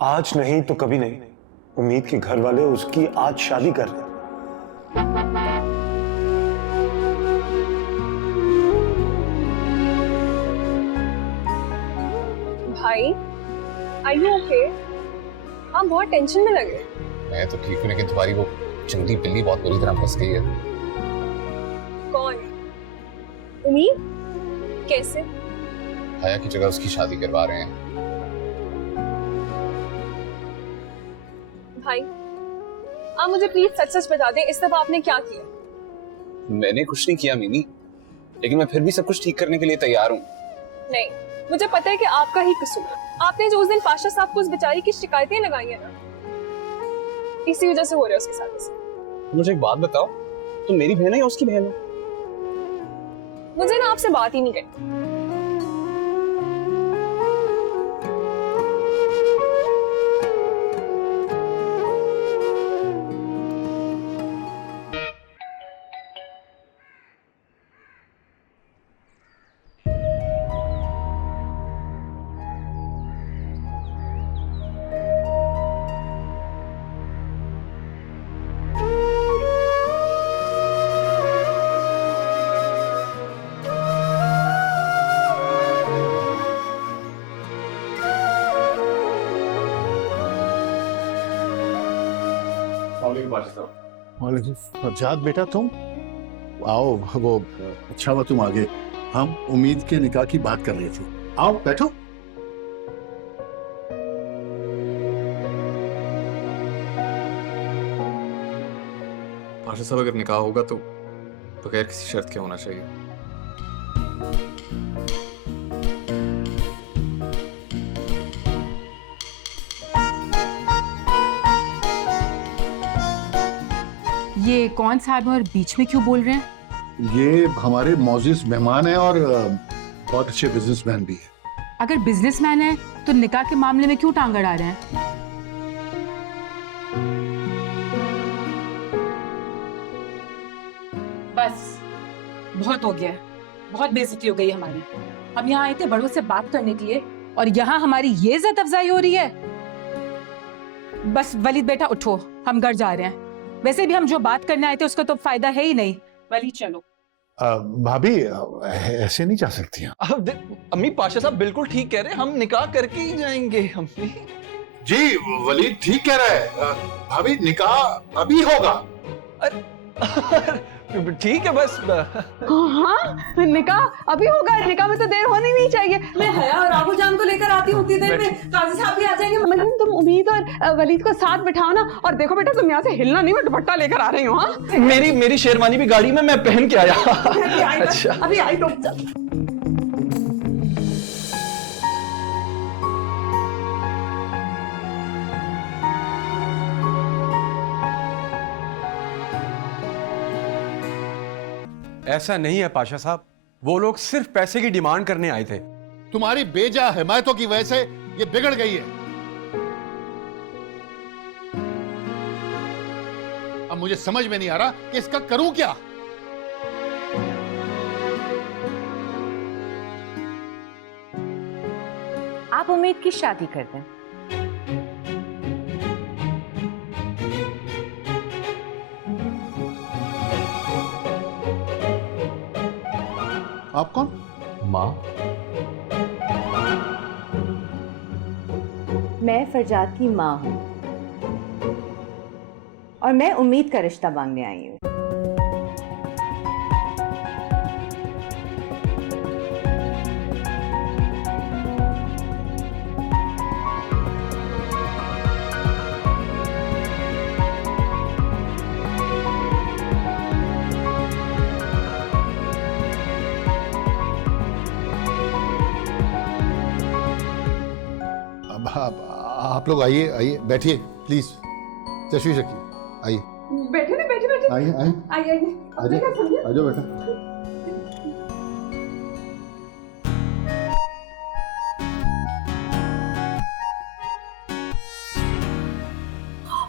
आज नहीं तो कभी नहीं, उम्मीद के घर वाले उसकी आज शादी कर रहे हैं। भाई, are you okay? आप बहुत टेंशन में लगे। मैं तो ठीक हूँ, लेकिन तुम्हारी वो चंदी बिल्ली बहुत बुरी तरह फंस गई है। कौन? उम्मीद? कैसे? हया की जगह उसकी शादी करवा रहे हैं। भाई, आप मुझे प्लीज सच सच बता दें, इस दफा आपने क्या किया? मैंने कुछ नहीं किया मिनी, लेकिन मैं फिर भी सब कुछ ठीक करने के लिए तैयार हूँ। नहीं, मुझे पता है कि आपका ही कसूर है। आपने जो उस दिन पाशा साहब को उस बेचारी की शिकायतें लगाई है ना, इसी वजह से हो रहा है उसके साथ ऐसे। मुझे एक बात बताओ, तुम मेरी बहन है या उसकी बहन हो? मुझे ना आपसे बात ही नहीं करनी। वालेकुम। फरजाद बेटा तुम आओ। वो अच्छा हुआ तुम आ गए, हम उम्मीद के निकाह की बात कर रहे थे। आओ बैठो। पाशा साहब, अगर निकाह होगा तो बगैर किसी शर्त के होना चाहिए। ये कौन साहब है और बीच में क्यों बोल रहे हैं? ये हमारे मौजूद मेहमान हैं और बहुत अच्छे बिजनेसमैन भी है। अगर बिजनेसमैन है तो निकाह के मामले में क्यों टांग अड़ा रहे हैं? बस बहुत हो गया, बहुत बेइज्जती हो गई हमारी। हम यहाँ आए थे बड़ों से बात करने के लिए और यहाँ हमारी ये इज्जत अफजाई हो रही है। बस वलीद बेटा उठो, हम घर जा रहे हैं। वैसे भी हम जो बात करने आए थे उसका तो फायदा है ही नहीं। वलीद चलो। भाभी ऐसे नहीं जा सकती हैं। अम्मी, पाशा साहब बिल्कुल ठीक कह रहे हैं, हम निकाह करके ही जाएंगे। अम्मी जी वलीद ठीक कह रहा है। भाभी निकाह अभी होगा। ठीक है, बस हाँ, निकाह अभी होगा। निकाह में तो देर होनी नहीं चाहिए। मैं हया और राहुल जान को लेकर आती हूँ, उतनी देर में काजी साहब भी आ जाएंगे। मतलब तुम उम्मीद और वलीद को साथ बिठाओ ना। और देखो बेटा, तुम यहाँ से हिलना नहीं, मैं दुपट्टा लेकर आ रही हूँ। हाँ, मेरी शेरवानी भी गाड़ी में मैं पहन के आया। अच्छा, अभी आई तो। ऐसा नहीं है पाशा साहब, वो लोग सिर्फ पैसे की डिमांड करने आए थे। तुम्हारी बेजा हिमायतों की वजह से ये बिगड़ गई है। अब मुझे समझ में नहीं आ रहा कि इसका करूं क्या। आप उम्मीद की शादी कर दें। आप कौन? माँ, मैं फरजाद की माँ हूँ और मैं उम्मीद का रिश्ता मांगने आई हूँ। आप लोग आइए, आइए बैठिए प्लीज। तशवीश रखिए, आइए। बैठे ना, बैठे बैठे। आइए आइए आइए आ जाओ बेटा।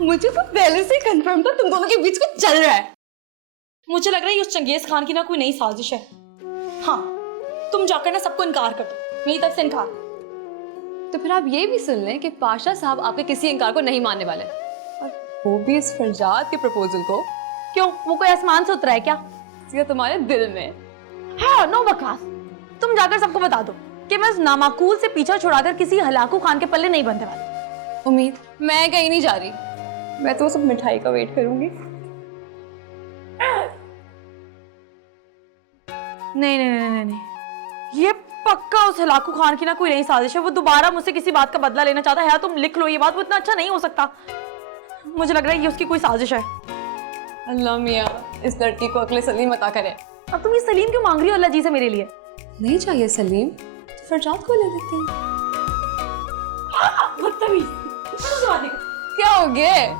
मुझे तो पहले से कंफर्म था तुम दोनों के बीच कुछ चल रहा है। मुझे लग रहा है ये उस चंगेज खान की ना कोई नई साजिश है। हाँ, तुम जाकर ना सबको इनकार कर दो, मेरी तरफ से इनकार। तो फिर आप ये भी सुन लें कि पाशा साहब आपके किसी इनकार को नहीं मानने वाले, और वो भी इस फरजाद के प्रपोजल को। क्यों, वो कोई आसमान से उतरा है क्या? ये तुम्हारे दिल में। हाँ, नो बकवास। तुम जाकर सबको बता दो कि मैं उस नामाकूल से पीछा छुड़ाकर किसी हलाकू खान के पल्ले नहीं बनने वाली। उम्मीद, मैं कहीं नहीं जा रही, मैं तो सब मिठाई का वेट करूंगी। नहीं नहीं नहीं नहीं नहीं, ये पक्का उस हलाकू खान की ना कोई नई साजिश है। वो दोबारा मुझसे किसी बात का बदला लेना चाहता है। तुम लिख लो ये बात, वो इतना अच्छा नहीं हो सकता। मुझे लग रहा है ये उसकी कोई साजिश है। अल्लाह मियाँ, इस लड़की को अकले सलीम अता करे। अब तुम ये सलीम क्यों मांग रही हो अल्लाह जी से मेरे लिए? नहीं चाहिए सलीम तो फरजाद को ले लेते हैं। बदतमीज। क्या हो गया?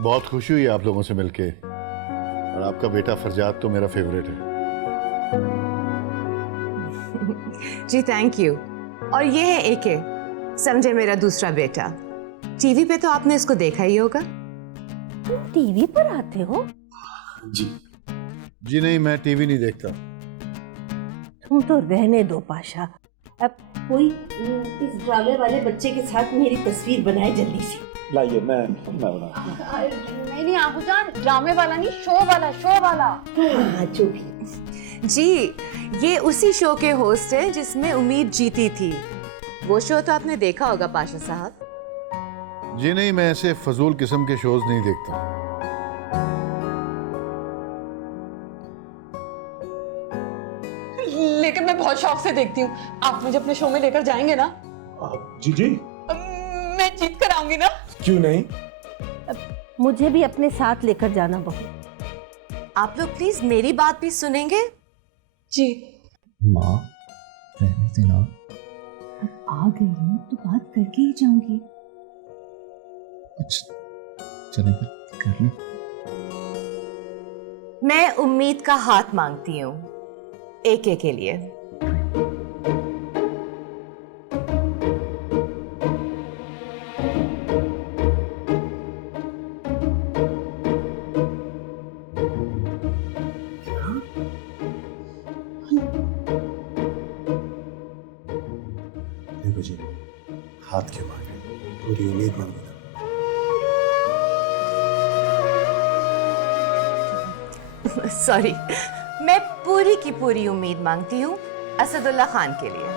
बहुत खुशी हुई आप लोगों से मिलके, और आपका बेटा फरजाद तो मेरा फेवरेट है। जी थैंक यू। और ये है एके, समझे मेरा दूसरा बेटा। टीवी पे तो आपने इसको देखा ही होगा। तुम टीवी पर आते हो? जी नहीं, मैं टीवी नहीं देखता। तुम तो रहने दो पाशा। अब कोई इस ड्रामे वाले बच्चे के साथ मेरी तस्वीर बनाए जल्दी से। लाइए, मैं बना। नहीं आबूजान, ड्रामे वाला नहीं, शो वाला, शो वाला। हाँ, जो भी। जी, ये उसी शो के होस्ट हैं जिसमें उम्मीद जीती थी। वो शो तो आपने देखा होगा पाशा साहब। जी नहीं, मैं ऐसे फजूल किस्म के शोज नहीं देखता। लेकिन मैं बहुत शौक से देखती हूँ। आप मुझे अपने शो में लेकर जाएंगे ना? जी जी, मैं जीत कर आऊंगी ना? क्यों नहीं। मुझे भी अपने साथ लेकर जाना बहू। आप लोग प्लीज मेरी बात भी सुनेंगे? जी। माँ, रहने देना। आ गई हूँ तो बात करके ही जाऊंगी। अच्छा, चले फिर कर ले। मैं उम्मीद का हाथ मांगती हूँ एके के लिए। देखो जी, हाथ क्यों मांगे, पूरी उम्मीद मांगी। सॉरी, मैं पूरी की पूरी उम्मीद मांगती हूँ असदुल्ला खान के लिए।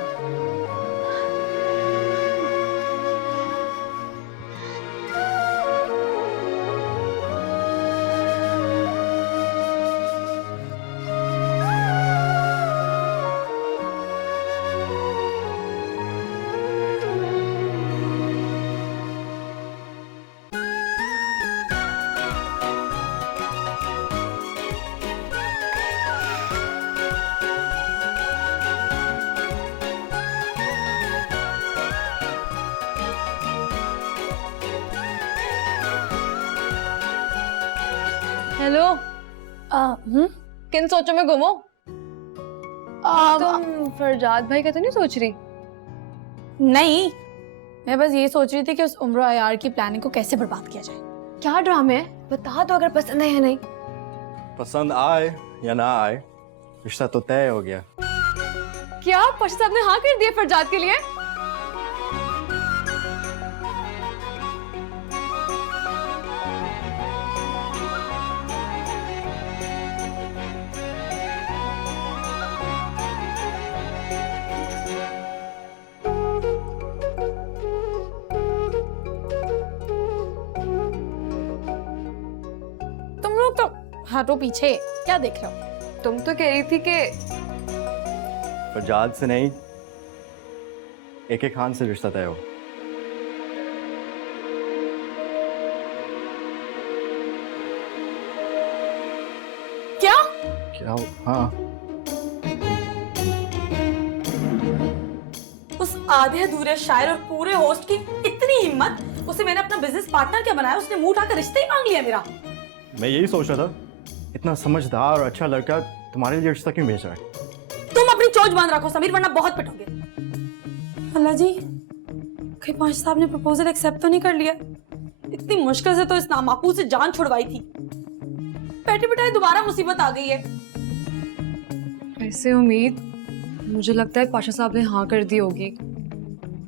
हेलो। किन सोचों में गुमो? तुम फरजाद भाई का तो नहीं सोच रही? नहीं, मैं बस ये सोच रही थी कि उस उम्र आयार की प्लानिंग को कैसे बर्बाद किया जाए। क्या ड्रामे है, बता दो अगर पसंद है या नहीं। पसंद आए या ना आए, रिश्ता तो तय हो गया। क्या पाशा साहब ने हाँ कर दिया फरजाद के लिए? तो हटो पीछे, क्या देख रहे हो? तुम तो कह रही थी कि फरजाद से नहीं, एके खान से रिश्ता तय हो। क्या? क्या? हाँ, उस आधे अधूरे शायर और पूरे होस्ट की इतनी हिम्मत, उसे मैंने अपना बिजनेस पार्टनर क्या बनाया, उसने मुंह उठाकर रिश्ते ही मांग लिया मेरा। मैं यही सोच रहा था, इतना समझदार और अच्छा लड़का तुम्हारे लिए रिश्ता क्यों भेज रहा है? तुम अपनी चोंच बांध रखो समीर, वरना बहुत पिटोगे। अल्लाह जी, कहीं पाशा साहब ने प्रपोजल एक्सेप्ट तो नहीं कर लिया? इतनी मुश्किल से तो इस नामाकूल से जान छुड़वाई थी, बैठे बिठाए दोबारा मुसीबत आ गई है। वैसे उम्मीद, मुझे लगता है पाशा साहब ने हाँ कर दी होगी,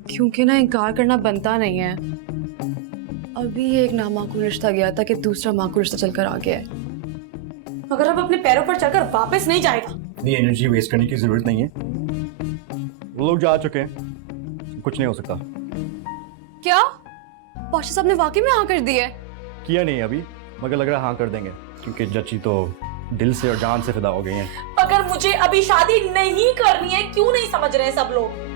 क्योंकि ना इनकार करना बनता नहीं है। अभी एक नामाकुल रिश्ता गया था कि दूसरा माकूल रिश्ता चलकर आ गया है। अगर अब अपने पैरों पर चलकर वापस नहीं जाएगा, ये एनर्जी वेस्ट करने की जरूरत नहीं है। वो लोग जा चुके हैं, कुछ नहीं हो सकता। क्या पाशा साहब ने वाकई में हाँ कर दी है? किया नहीं अभी, मगर लग रहा है हाँ कर देंगे, क्योंकि जच्ची तो दिल से और जान से फिदा हो गई हैं। अगर मुझे अभी शादी नहीं करनी है, क्यों नहीं समझ रहे हैं सब लोग?